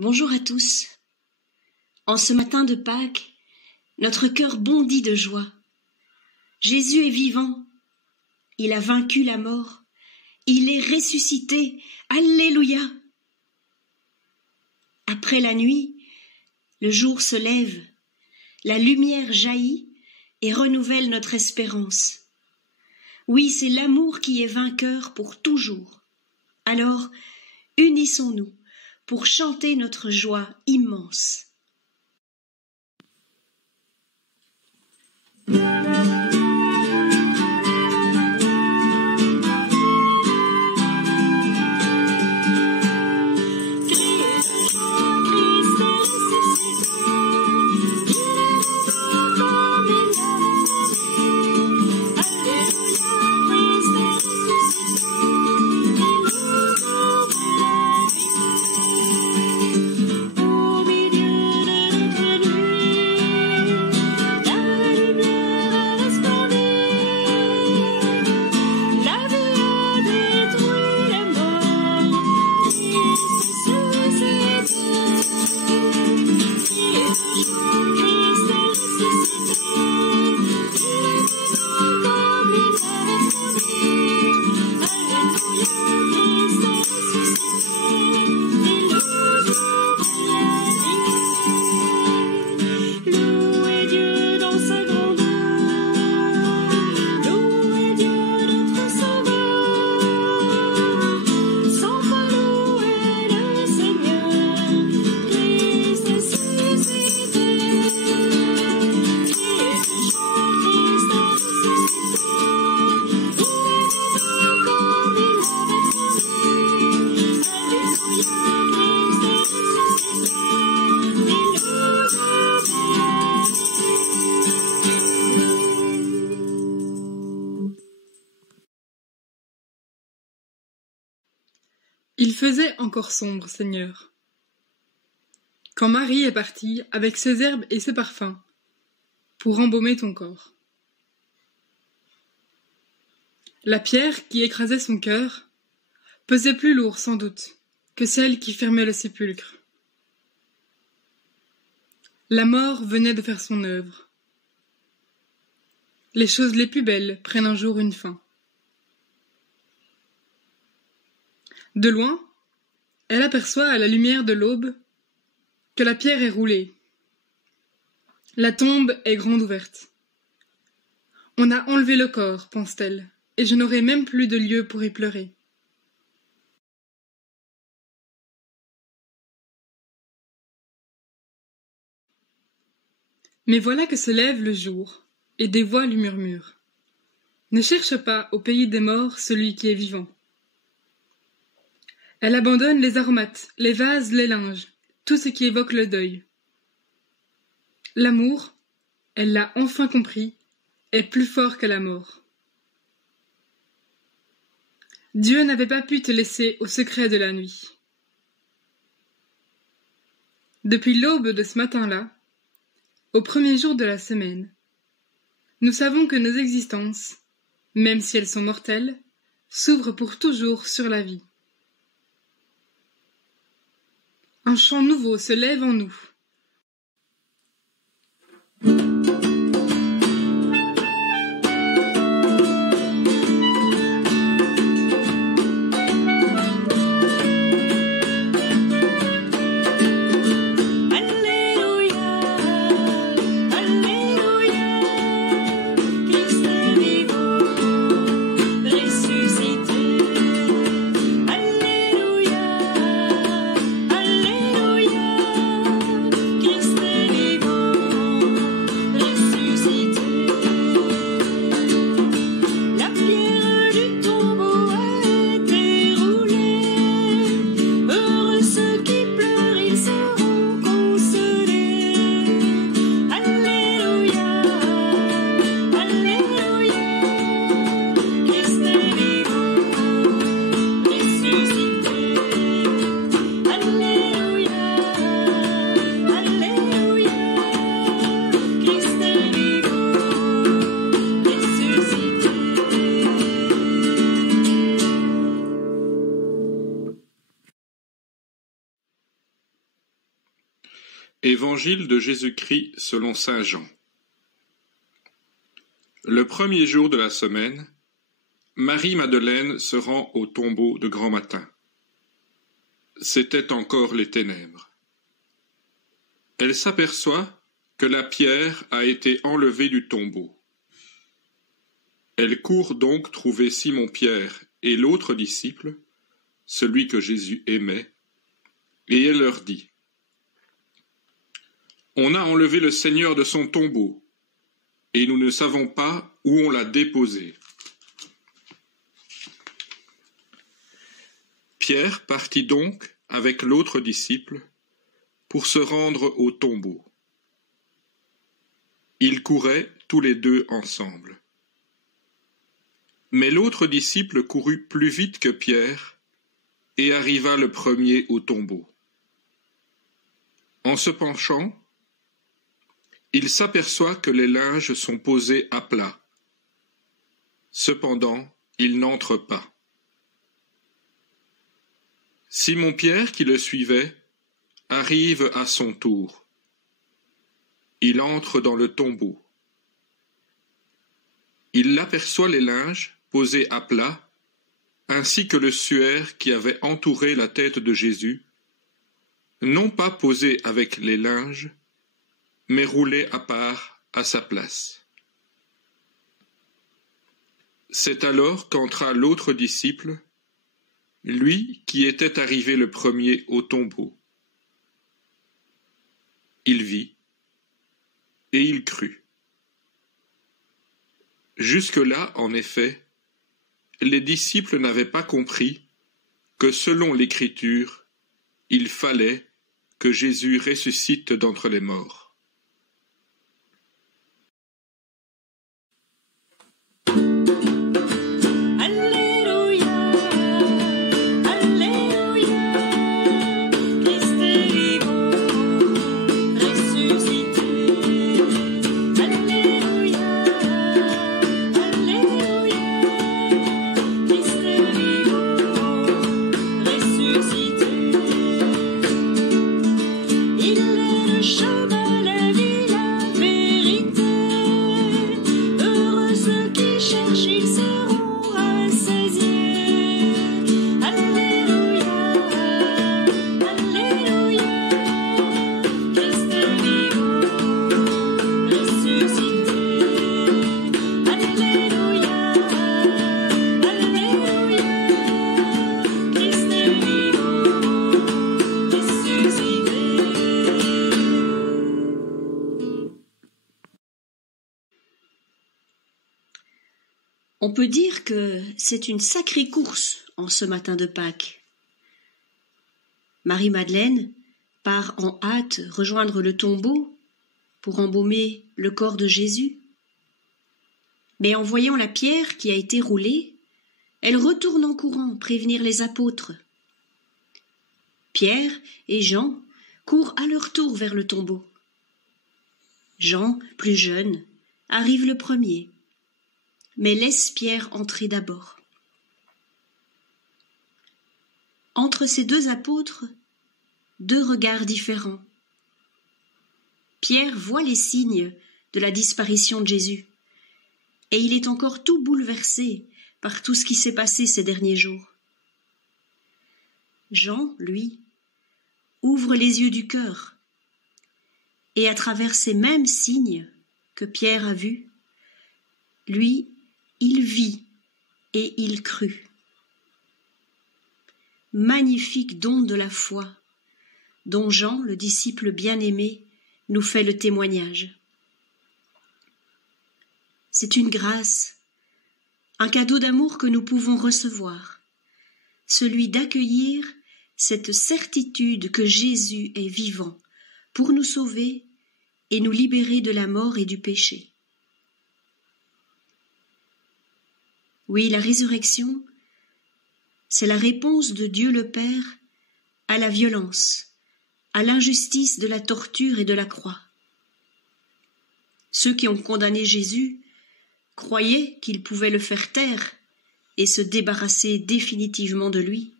Bonjour à tous. En ce matin de Pâques, notre cœur bondit de joie. Jésus est vivant. Il a vaincu la mort. Il est ressuscité. Alléluia. Après la nuit, le jour se lève. La lumière jaillit et renouvelle notre espérance. Oui, c'est l'amour qui est vainqueur pour toujours. Alors, unissons-nous pour chanter notre joie immense. Il faisait encore sombre, Seigneur, quand Marie est partie avec ses herbes et ses parfums pour embaumer ton corps. La pierre qui écrasait son cœur pesait plus lourd sans doute que celle qui fermait le sépulcre. La mort venait de faire son œuvre. Les choses les plus belles prennent un jour une fin. De loin, elle aperçoit à la lumière de l'aube que la pierre est roulée. La tombe est grande ouverte. On a enlevé le corps, pense-t-elle, et je n'aurai même plus de lieu pour y pleurer. Mais voilà que se lève le jour, et des voix lui murmurent. Ne cherche pas au pays des morts celui qui est vivant. Elle abandonne les aromates, les vases, les linges, tout ce qui évoque le deuil. L'amour, elle l'a enfin compris, est plus fort que la mort. Dieu n'avait pas pu te laisser au secret de la nuit. Depuis l'aube de ce matin-là, au premier jour de la semaine, nous savons que nos existences, même si elles sont mortelles, s'ouvrent pour toujours sur la vie. Un chant nouveau se lève en nous. Évangile de Jésus-Christ selon saint Jean. Le premier jour de la semaine, Marie-Madeleine se rend au tombeau de grand matin. C'étaient encore les ténèbres. Elle s'aperçoit que la pierre a été enlevée du tombeau. Elle court donc trouver Simon-Pierre et l'autre disciple, celui que Jésus aimait, et elle leur dit : « On a enlevé le Seigneur de son tombeau, et nous ne savons pas où on l'a déposé. » Pierre partit donc avec l'autre disciple pour se rendre au tombeau. Ils couraient tous les deux ensemble. Mais l'autre disciple courut plus vite que Pierre et arriva le premier au tombeau. En se penchant, il s'aperçoit que les linges sont posés à plat. Cependant, il n'entre pas. Simon-Pierre, qui le suivait, arrive à son tour. Il entre dans le tombeau. Il aperçoit les linges posés à plat, ainsi que le suaire qui avait entouré la tête de Jésus, non pas posé avec les linges, mais roulé à part à sa place. C'est alors qu'entra l'autre disciple, lui qui était arrivé le premier au tombeau. Il vit et il crut. Jusque-là, en effet, les disciples n'avaient pas compris que selon l'Écriture, il fallait que Jésus ressuscite d'entre les morts. On peut dire que c'est une sacrée course en ce matin de Pâques. Marie-Madeleine part en hâte rejoindre le tombeau pour embaumer le corps de Jésus. Mais en voyant la pierre qui a été roulée, elle retourne en courant prévenir les apôtres. Pierre et Jean courent à leur tour vers le tombeau. Jean, plus jeune, arrive le premier, mais laisse Pierre entrer d'abord. Entre ces deux apôtres, deux regards différents. Pierre voit les signes de la disparition de Jésus, et il est encore tout bouleversé par tout ce qui s'est passé ces derniers jours. Jean, lui, ouvre les yeux du cœur, et à travers ces mêmes signes que Pierre a vus, lui, il vit et il crut. Magnifique don de la foi, dont Jean, le disciple bien-aimé, nous fait le témoignage. C'est une grâce, un cadeau d'amour que nous pouvons recevoir, celui d'accueillir cette certitude que Jésus est vivant pour nous sauver et nous libérer de la mort et du péché. Oui, la résurrection, c'est la réponse de Dieu le Père à la violence, à l'injustice de la torture et de la croix. Ceux qui ont condamné Jésus croyaient qu'ils pouvaient le faire taire et se débarrasser définitivement de lui.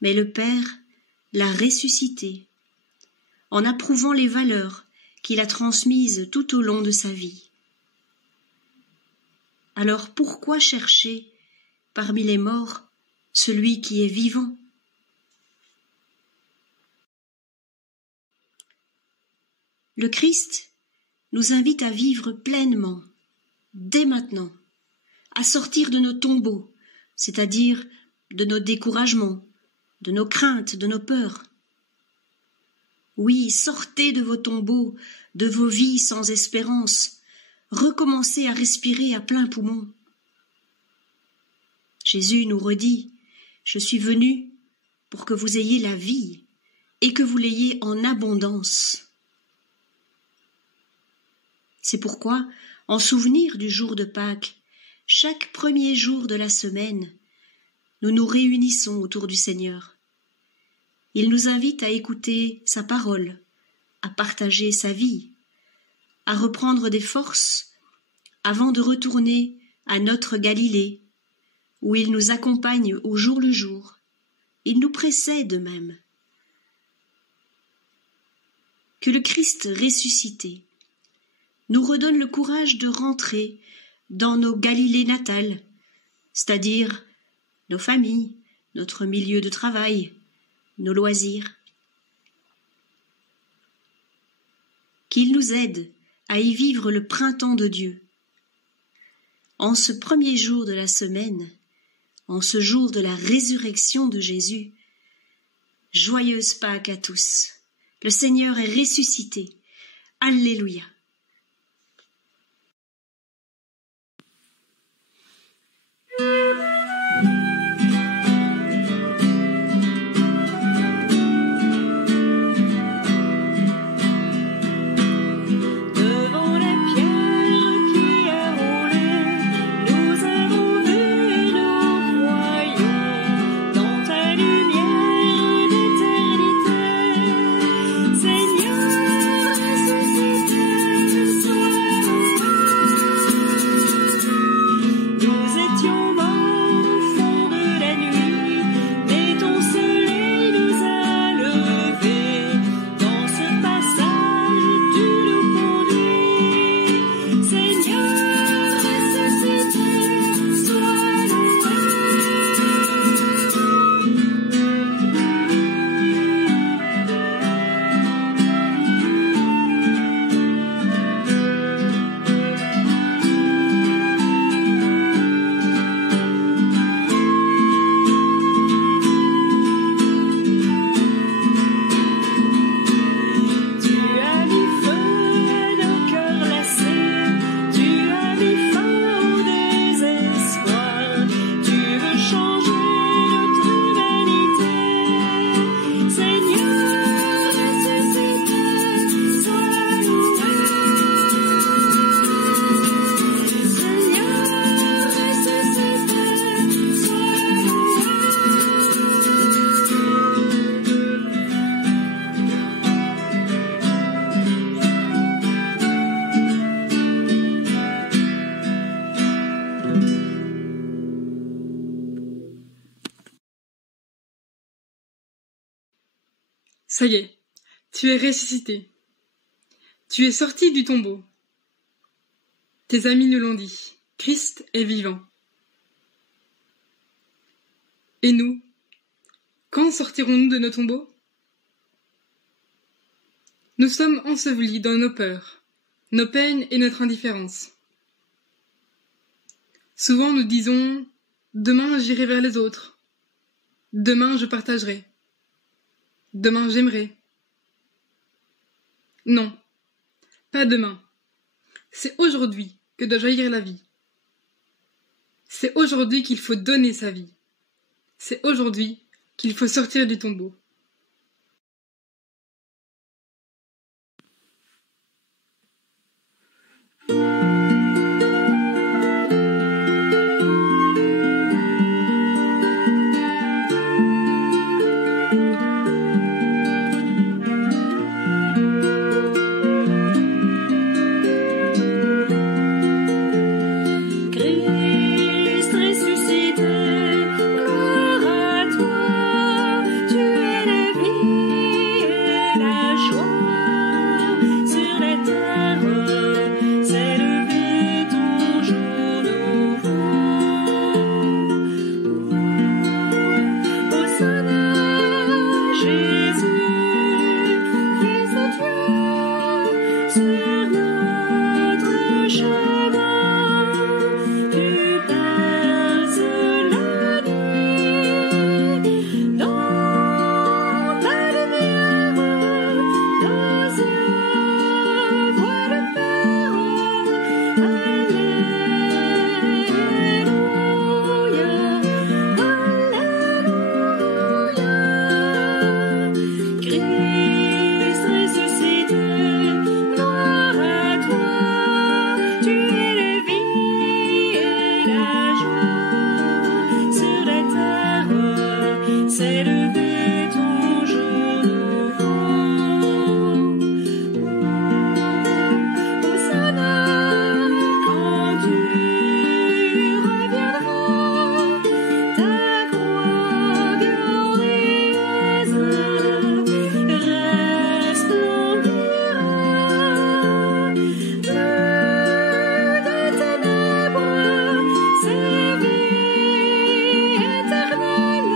Mais le Père l'a ressuscité en approuvant les valeurs qu'il a transmises tout au long de sa vie. Alors pourquoi chercher, parmi les morts, celui qui est vivant? Le Christ nous invite à vivre pleinement, dès maintenant, à sortir de nos tombeaux, c'est-à-dire de nos découragements, de nos craintes, de nos peurs. Oui, sortez de vos tombeaux, de vos vies sans espérance, recommencez à respirer à plein poumon. Jésus nous redit, « Je suis venu pour que vous ayez la vie et que vous l'ayez en abondance. » C'est pourquoi, en souvenir du jour de Pâques, chaque premier jour de la semaine, nous nous réunissons autour du Seigneur. Il nous invite à écouter sa parole, à partager sa vie, à reprendre des forces avant de retourner à notre Galilée, où il nous accompagne au jour le jour. Il nous précède même. Que le Christ ressuscité nous redonne le courage de rentrer dans nos Galilées natales, c'est-à-dire nos familles, notre milieu de travail, nos loisirs. Qu'il nous aide à y vivre le printemps de Dieu. En ce premier jour de la semaine, en ce jour de la résurrection de Jésus, joyeuse Pâques à tous. Le Seigneur est ressuscité. Alléluia. Ça y est, tu es ressuscité. Tu es sorti du tombeau. Tes amis nous l'ont dit, Christ est vivant. Et nous, quand sortirons-nous de nos tombeaux? Nous sommes ensevelis dans nos peurs, nos peines et notre indifférence. Souvent nous disons « Demain j'irai vers les autres. Demain je partagerai. Demain j'aimerai. » Non, pas demain. C'est aujourd'hui que doit jaillir la vie. C'est aujourd'hui qu'il faut donner sa vie. C'est aujourd'hui qu'il faut sortir du tombeau. Christ ressuscité, gloire à toi, tu es s'est levé ton jour nouveau. Hosanna, quand tu reviendras, ta croix glorieuse resplendira. Plus de ténèbres, c'est vie éternelle.